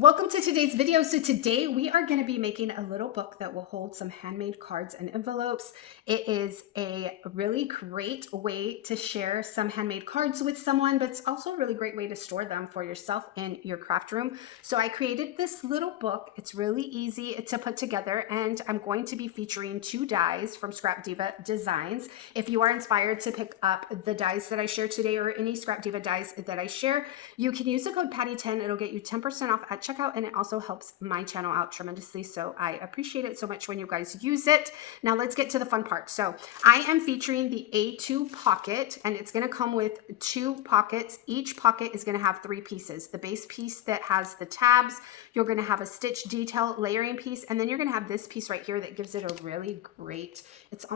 Welcome to today's video. So today we are going to be making a little book that will hold some handmade cards and envelopes. It is a really great way to share some handmade cards with someone, but it's also a really great way to store them for yourself in your craft room. So I created this little book. It's really easy to put together, and I'm going to be featuring 2 dies from Scrap Diva Designs. If you are inspired to pick up the dies that I share today or any Scrap Diva dies that I share, you can use the code Patty10. It'll get you 10% off at checkout, and it also helps my channel out tremendously. So I appreciate it so much when you guys use it. Now let's get to the fun part. So I am featuring the A2 pocket, and it's going to come with 2 pockets. Each pocket is going to have 3 pieces. The base piece that has the tabs, you're going to have a stitch detail layering piece, and then you're going to have this piece right here that gives it a really great, it's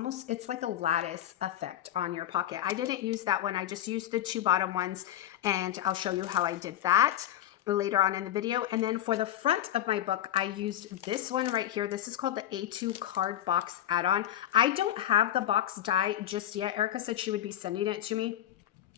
like a lattice effect on your pocket. I didn't use that one. I just used the 2 bottom ones, and I'll show you how I did that later on in the video. And then for the front of my book, I used this one right here. This is called the A2 card box add-on. I don't have the box die just yet. Erica said she would be sending it to me.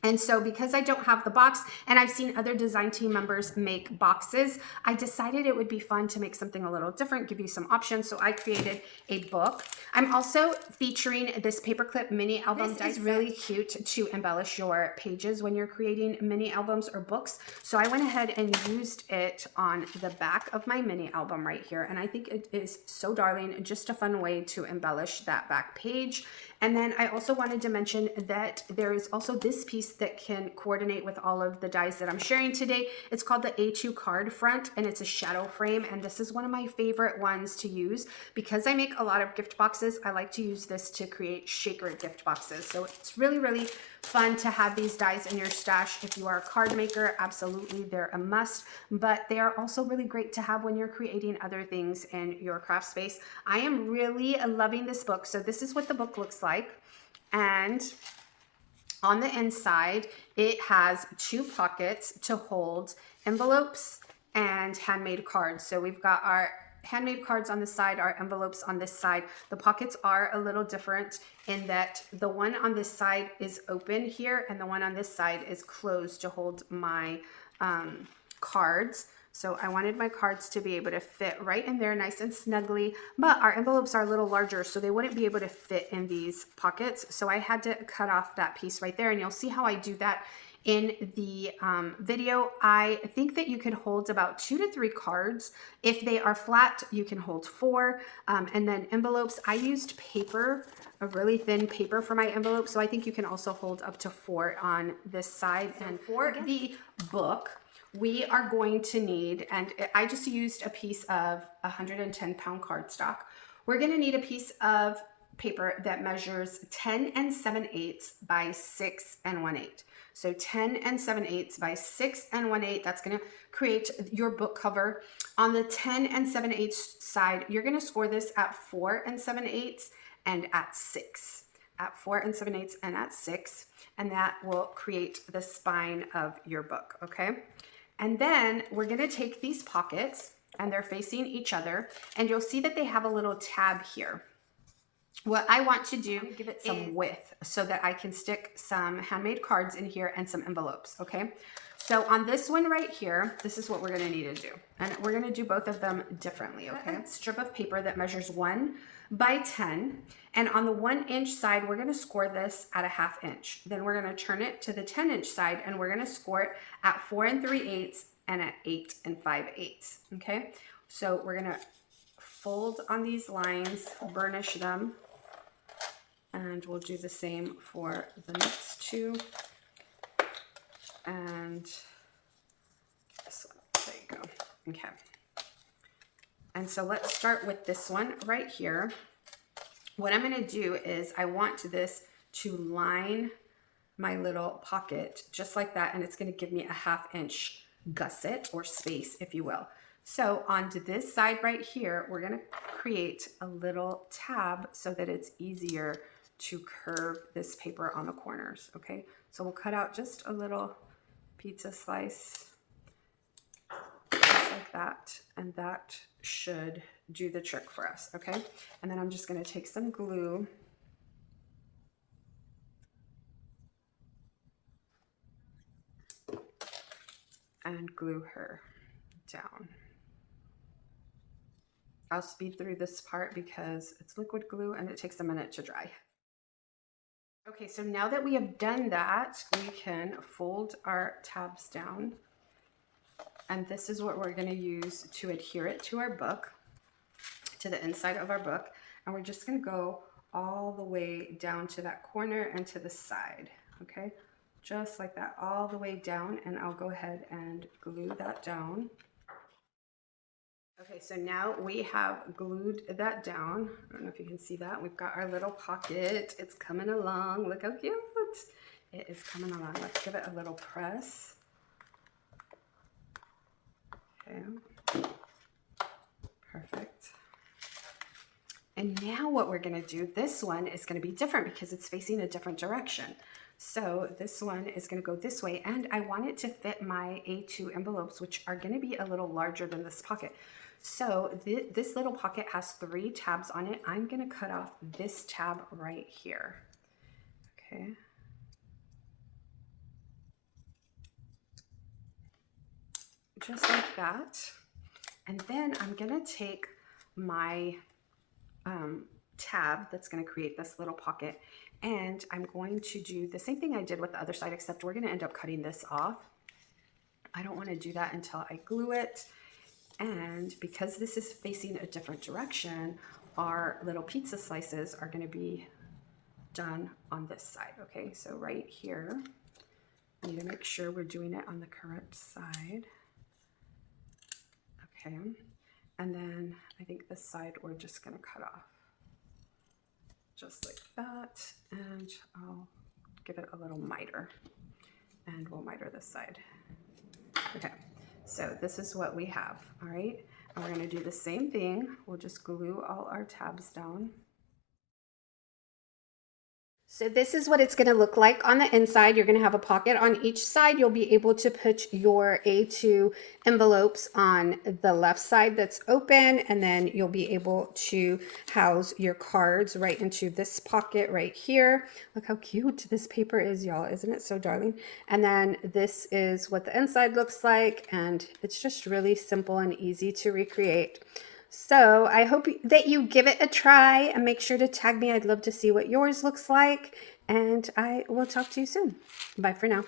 And so because I don't have the box, and I've seen other design team members make boxes, I decided it would be fun to make something a little different, give you some options. So I created a book. I'm also featuring this paperclip mini album. This is really cute to embellish your pages when you're creating mini albums or books. So I went ahead and used it on the back of my mini album right here. And I think it is so darling, just a fun way to embellish that back page. And then I also wanted to mention that there is also this piece that can coordinate with all of the dies that I'm sharing today. It's called the A2 card front, and it's a shadow frame. And this is one of my favorite ones to use because I make a lot of gift boxes. I like to use this to create shaker gift boxes. So it's really, really fun to have these dies in your stash. If you are a card maker, absolutely, they're a must, but they are also really great to have when you're creating other things in your craft space. I am really loving this book. So this is what the book looks like. And on the inside, it has 2 pockets to hold envelopes and handmade cards. So we've got our handmade cards on the side, our envelopes on this side. The pockets are a little different in that the one on this side is open here, and the one on this side is closed to hold my cards. So I wanted my cards to be able to fit right in there nice and snugly, but our envelopes are a little larger, so they wouldn't be able to fit in these pockets. So I had to cut off that piece right there, and you'll see how I do that in the video. I think that you can hold about 2 to 3 cards. If they are flat, you can hold 4. And then envelopes, I used paper, a really thin paper for my envelope. So I think you can also hold up to 4 on this side. And for the book, we are going to need, and I just used a piece of 110-pound cardstock. We're going to need a piece of paper that measures 10 7/8 by 6 1/8. So 10 7/8 by 6 1/8, that's going to create your book cover. On the 10 7/8 side, you're going to score this at 4 7/8 and at 6. At 4 7/8 and at 6, and that will create the spine of your book, okay? And then we're going to take these pockets, and they're facing each other, and you'll see that they have a little tab here. What I want to do is give it some width so that I can stick some handmade cards in here and some envelopes, okay? So on this one right here, this is what we're going to need to do. And we're going to do both of them differently, okay? A strip of paper that measures 1 by 10. And on the 1-inch side, we're going to score this at a 1/2 inch. Then we're going to turn it to the 10-inch side, and we're going to score it at 4 3/8 and at 8 5/8, okay? So we're going to fold on these lines, burnish them, and we'll do the same for the next 2. And this one, there you go, okay. And so let's start with this one right here. What I'm going to do is I want this to line my little pocket just like that, and it's going to give me a 1/2 inch gusset or space, if you will. So onto this side right here, we're going to create a little tab so that it's easier to curve this paper on the corners, okay? So we'll cut out just a little pizza slice just like that, and that should do the trick for us, okay? And then I'm just going to take some glue and glue her down. I'll speed through this part because it's liquid glue and it takes a minute to dry. Okay, so now that we have done that, we can fold our tabs down. And this is what we're going to use to adhere it to our book, to the inside of our book. And we're just going to go all the way down to that corner and to the side. Okay, just like that, all the way down. And I'll go ahead and glue that down. Okay, so now we have glued that down. I don't know if you can see that. We've got our little pocket. It's coming along. Look how cute. It is coming along. Let's give it a little press. Okay, perfect. And now what we're gonna do, this one is gonna be different because it's facing a different direction. So this one is gonna go this way, and I want it to fit my A2 envelopes, which are gonna be a little larger than this pocket. So this little pocket has 3 tabs on it. I'm gonna cut off this tab right here, okay? Just like that. And then I'm gonna take my tab that's gonna create this little pocket, and I'm going to do the same thing I did with the other side, except we're gonna end up cutting this off. I don't wanna do that until I glue it. And because this is facing a different direction, our little pizza slices are going to be done on this side. Okay, so right here, we need to make sure we're doing it on the correct side. Okay, and then I think this side we're just going to cut off. Just like that, and I'll give it a little miter, and we'll miter this side. Okay. So this is what we have, all right? And we're gonna do the same thing. We'll just glue all our tabs down. So this is what it's going to look like on the inside. You're going to have a pocket on each side. You'll be able to put your A2 envelopes on the left side that's open, and then you'll be able to house your cards right into this pocket right here. Look how cute this paper is, y'all. Isn't it so darling? And then this is what the inside looks like, and it's just really simple and easy to recreate. So I hope that you give it a try and make sure to tag me. I'd love to see what yours looks like. And I will talk to you soon. Bye for now.